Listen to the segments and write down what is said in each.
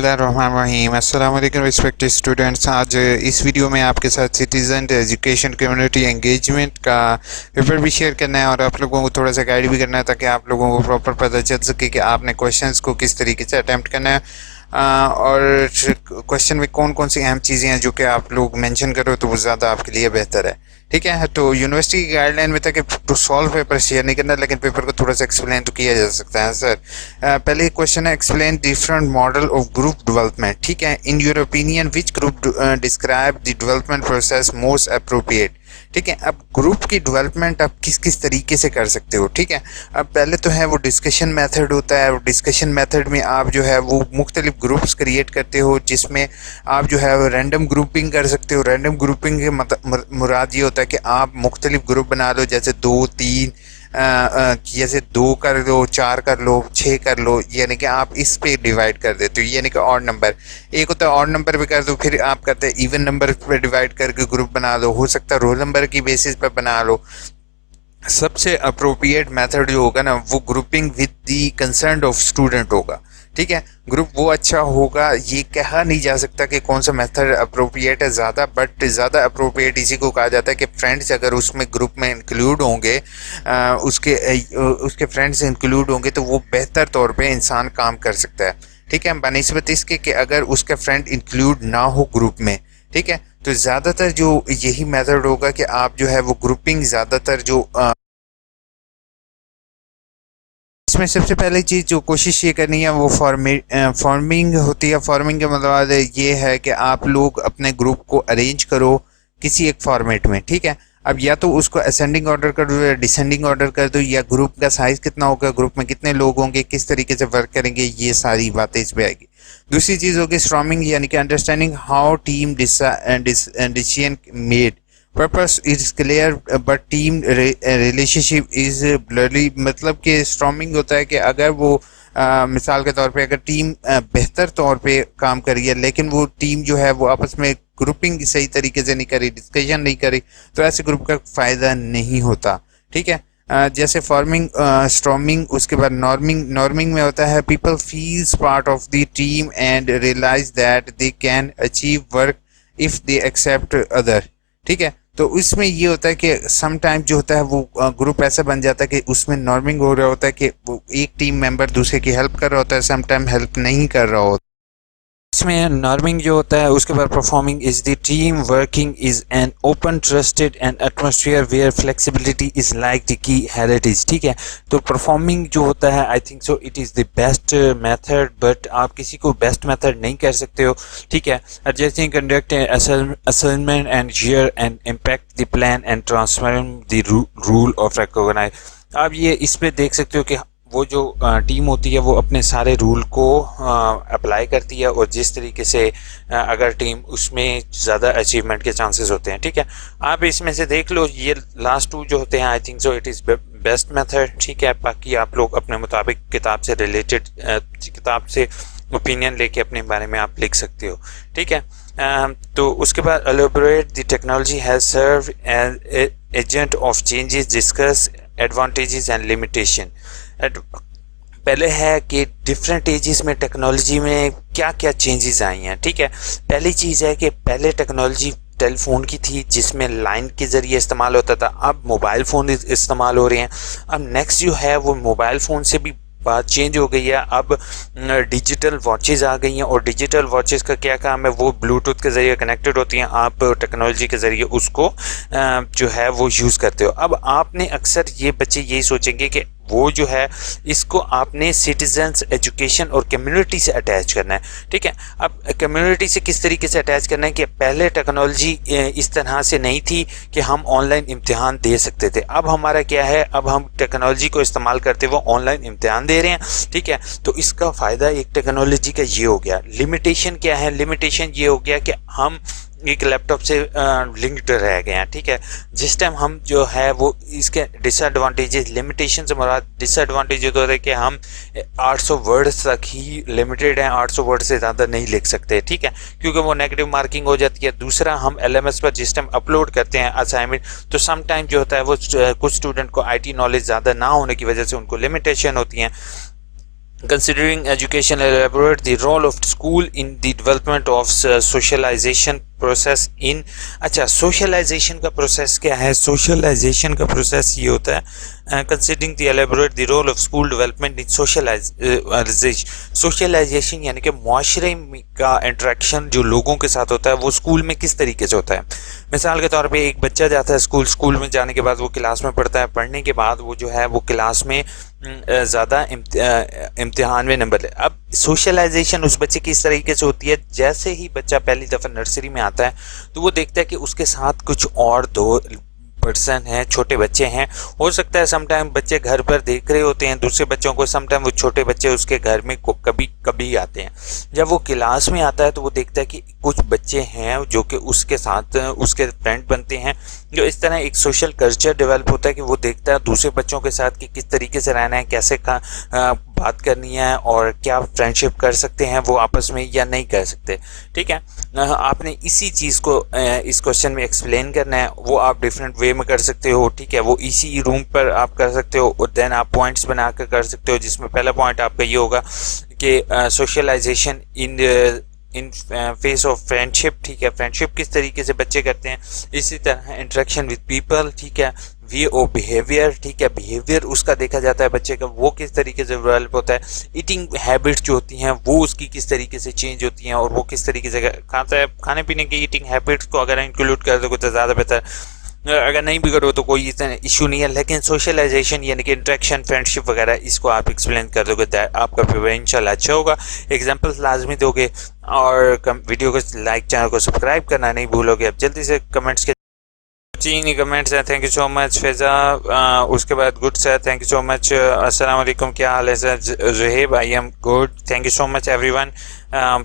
बिस्मिल्लाहिर्रहमानिर्रहीम अस्सलाम वालेकुम रिस्पेक्टेड स्टूडेंट्स। आज इस वीडियो में आपके साथ सिटीज़न एजुकेशन कम्युनिटी एंगेजमेंट का पेपर भी शेयर करना है और आप लोगों को थोड़ा सा गाइड भी करना है ताकि आप लोगों को प्रॉपर पता चल सके कि आपने क्वेश्चंस को किस तरीके से अटैम्प्ट करना है। और क्वेश्चन में कौन कौन सी अहम चीज़ें हैं जो कि आप लोग मेंशन करो तो वो ज़्यादा आपके लिए बेहतर है। ठीक है, तो यूनिवर्सिटी की गाइडलाइन में था कि टू सॉल्व पेपर शेयर नहीं करना, लेकिन पेपर को थोड़ा सा एक्सप्लेन तो किया जा सकता है सर। पहले क्वेश्चन है, explain different model of group development. ठीक है, in your opinion which group describe the development process most appropriate. ठीक है, अब ग्रुप की डेवलपमेंट आप किस किस तरीके से कर सकते हो। ठीक है, अब पहले तो है वो डिस्कशन मेथड होता है। डिस्कशन मेथड में आप जो है वो मुख्तलिफ ग्रुप्स क्रिएट करते हो, जिसमें आप जो है रैंडम ग्रुपिंग कर सकते हो। रैंडम ग्रुपिंग के मुराद ये होता है कि आप मुख्तलिफ ग्रुप बना लो, जैसे 2 3 जैसे 2 कर लो, 4 कर लो, 6 कर लो, यानी कि आप इस पे डिवाइड कर देते हो। यानी कि ऑड नंबर एक होता है, ऑड नंबर पे कर दो, फिर आप करते हैं इवन नंबर पे डिवाइड करके ग्रुप बना लो। हो सकता है रोल नंबर की बेसिस पे बना लो। सबसे अप्रोप्रिएट मेथड जो होगा ना वो grouping with the concern of student होगा। ठीक है, ग्रुप वो अच्छा होगा। ये कहा नहीं जा सकता कि कौन सा मेथड अप्रोप्रिएट है ज़्यादा, बट ज़्यादा अप्रोप्रिएट इसी को कहा जाता है कि फ्रेंड्स अगर उसमें ग्रुप में इंक्लूड होंगे, उसके फ्रेंड्स इंक्लूड होंगे तो वो बेहतर तौर पे इंसान काम कर सकता है। ठीक है, बनिस्बत इसके कि अगर उसका फ्रेंड इंक्लूड ना हो ग्रुप में। ठीक है, तो ज़्यादातर जो यही मेथड होगा कि आप जो है वो ग्रुपिंग ज़्यादातर जो इसमें सबसे पहली चीज़ जो कोशिश ये करनी है वो फॉर्मिंग होती है। फॉर्मिंग का मतलब ये है कि आप लोग अपने ग्रुप को अरेंज करो किसी एक फॉर्मेट में। ठीक है, अब या तो उसको असेंडिंग ऑर्डर कर दो या डिसेंडिंग ऑर्डर कर दो, या ग्रुप का साइज़ कितना होगा, ग्रुप में कितने लोग होंगे, किस तरीके से वर्क करेंगे, ये सारी बातें इसमें आएगी। दूसरी चीज़ होगी स्ट्रॉमिंग, यानी कि understanding how team decision made. Purpose is clear but team relationship is blurry. मतलब कि स्ट्रॉमिंग होता है कि अगर वो मिसाल के तौर पे अगर टीम बेहतर तौर पे काम करी है, लेकिन वो टीम जो है वो आपस में ग्रुपिंग सही तरीके से नहीं करी, डिस्कशन नहीं करी, तो ऐसे ग्रुप का फ़ायदा नहीं होता। ठीक है, जैसे फॉर्मिंग, स्ट्रॉमिंग, उसके बाद नॉर्मिंग। नॉर्मिंग में होता है people feels part of the team and realise that they can achieve work if they accept other. ठीक है, तो इसमें ये होता है कि सम टाइम जो होता है वो ग्रुप ऐसा बन जाता है कि उसमें नॉर्मिंग हो रहा होता है कि वो एक टीम मेंबर दूसरे की हेल्प कर रहा होता है, सम टाइम हेल्प नहीं कर रहा होता। इसमें नॉर्मिंग जो होता है उसके बाद performing is the team working is an open trusted and atmosphere where flexibility is like the key heritage. ठीक है, तो परफॉर्मिंग जो होता है I think so it is the best method, but आप किसी को बेस्ट मेथड नहीं कह सकते हो। ठीक है, adjusting conduct assignment and year and impact the plan and transform the rule of recognise. आप ये इस पे देख सकते हो कि वो जो टीम होती है वो अपने सारे रूल को अप्लाई करती है, और जिस तरीके से अगर टीम उसमें ज़्यादा अचीवमेंट के चांसेस होते हैं। ठीक है, आप इसमें से देख लो, ये लास्ट 2 जो होते हैं आई think so it is best method. ठीक है, बाकी आप लोग अपने मुताबिक किताब से रिलेटेड किताब से ओपिनियन लेके अपने बारे में आप लिख सकते हो। ठीक है, तो उसके बाद elaborate the technology has serve as agent of changes, discuss advantages and limitation. पहले है कि डिफरेंट एजेस में टेक्नोलॉजी में क्या क्या चेंजेस आई हैं। ठीक है, पहली चीज़ है कि पहले टेक्नोलॉजी टेलीफोन की थी जिसमें लाइन के ज़रिए इस्तेमाल होता था, अब मोबाइल फ़ोन इस्तेमाल हो रहे हैं। अब नेक्स्ट जो है वो मोबाइल फ़ोन से भी बात चेंज हो गई है, अब डिजिटल वॉचेज़ आ गई हैं, और डिजिटल वॉचेज़ का क्या काम है, वो ब्लूटूथ के ज़रिए कनेक्टेड होती हैं, आप टेक्नोलॉजी के ज़रिए उसको जो है वो यूज़ करते हो। अब आपने अक्सर ये बच्चे यही सोचेंगे कि वो जो है इसको आपने सिटीजन्स एजुकेशन और कम्युनिटी से अटैच करना है। ठीक है, अब कम्युनिटी से किस तरीके से अटैच करना है कि पहले टेक्नोलॉजी इस तरह से नहीं थी कि हम ऑनलाइन इम्तिहान दे सकते थे। अब हमारा क्या है, अब हम टेक्नोलॉजी को इस्तेमाल करते हुए ऑनलाइन इम्तिहान दे रहे हैं। ठीक है, तो इसका फ़ायदा एक टेक्नोलॉजी का ये हो गया। लिमिटेशन क्या है, लिमिटेशन ये हो गया कि हम एक लैपटॉप से लिंक्ड रह गए हैं। ठीक है, जिस टाइम हम जो है वो इसके डिसएडवांटेजेस, लिमिटेशन से मुराद डिसएडवांटेज होता है कि हम 800 वर्ड्स तक ही लिमिटेड हैं, 800 वर्ड से ज़्यादा नहीं लिख सकते। ठीक है, क्योंकि वो नेगेटिव मार्किंग हो जाती है। दूसरा, हम एलएमएस पर जिस टाइम अपलोड करते हैं असाइनमेंट, तो सम टाइम जो होता है वो कुछ स्टूडेंट को आईटी नॉलेज ज़्यादा ना होने की वजह से उनको लिमिटेशन होती हैं। Considering education, elaborate the role of school in the development of socialization process in। अच्छा, सोशलाइजेशन का प्रोसेस क्या है? सोशलाइजेशन का प्रोसेस ये होता है, considering the elaborate the role of school development in socialisation यानी कि माशरे का इंटरेक्शन जो लोगों के साथ होता है वो स्कूल में किस तरीके से होता है। मिसाल के तौर पे एक बच्चा जाता है स्कूल में जाने के बाद वो क्लास में पढ़ता है, पढ़ने के बाद वो जो है वो क्लास में ज़्यादा इम्तिहान में नंबर ले। अब सोशलाइजेशन उस बच्चे की इस तरीके से होती है, जैसे ही बच्चा पहली दफ़ा नर्सरी में आता है तो वो देखता है कि उसके साथ कुछ और दो पर्सन हैं, छोटे बच्चे हैं। हो सकता है समटाइम बच्चे घर पर देख रहे होते हैं दूसरे बच्चों को, समटाइम वो छोटे बच्चे उसके घर में कभी कभी आते हैं। जब वो क्लास में आता है तो वो देखता है कि कुछ बच्चे हैं जो कि उसके साथ उसके फ्रेंड बनते हैं। जो इस तरह एक सोशल कल्चर डेवलप होता है कि वो देखता है दूसरे बच्चों के साथ कि किस तरीके से रहना है, कैसे बात करनी है और क्या फ्रेंडशिप कर सकते हैं वो आपस में या नहीं कर सकते। ठीक है, आपने इसी चीज़ को इस क्वेश्चन में एक्सप्लेन करना है, वो आप डिफरेंट वे में कर सकते हो। ठीक है, वो इसी रूम पर आप कर सकते हो और देन आप पॉइंट्स बना कर सकते हो, जिसमें पहला पॉइंट आपका ये होगा कि socialisation in face of friendship. ठीक है, फ्रेंडशिप किस तरीके से बच्चे करते हैं। इसी तरह इंटरेक्शन विद पीपल। ठीक है, वे ओ बिहेवियर। ठीक है, बिहेवियर उसका देखा जाता है बच्चे का, वो किस तरीके से डेवलप होता है। ईटिंग हैबिट्स जो होती हैं वो उसकी किस तरीके से चेंज होती हैं और वो किस तरीके से खाता है। खाने पीने की ईटिंग हैबिट्स को अगर इंक्लूड कर दोगे तो ज़्यादा बेहतर, अगर नहीं भी करो तो कोई इशू नहीं है। लेकिन सोशलाइजेशन यानी कि इंटरेक्शन, फ्रेंडशिप वगैरह, इसको आप एक्सप्लेन कर दोगे तो आपका पेपर इंशाल्लाह अच्छा होगा। एग्जांपल्स लाजमी दोगे और वीडियो को लाइक, चैनल को सब्सक्राइब करना नहीं भूलोगे। अब जल्दी से कमेंट्स के 3 कमेंट्स हैं। Thank you so much Faiza. उसके बाद good sir, thank you so much. अस्सलाम वालेकुम, क्या हाल है sir? Zuheb, I am good, thank you so much everyone.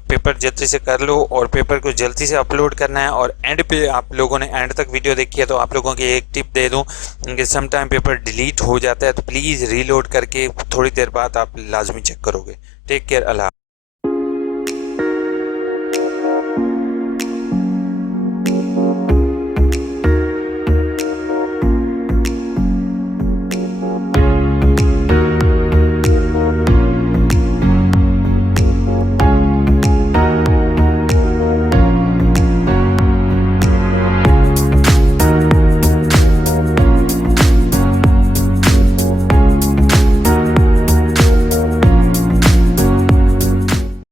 Paper जल्दी से कर लो और पेपर को जल्दी से अपलोड करना है। और एंड पे आप लोगों ने एंड तक वीडियो देखी है तो आप लोगों की एक टिप दे दूं कि सम टाइम पेपर डिलीट हो जाता है तो प्लीज़ रीलोड करके थोड़ी देर बाद आप लाजमी चेक करोगे। टेक केयर, अल्लाह।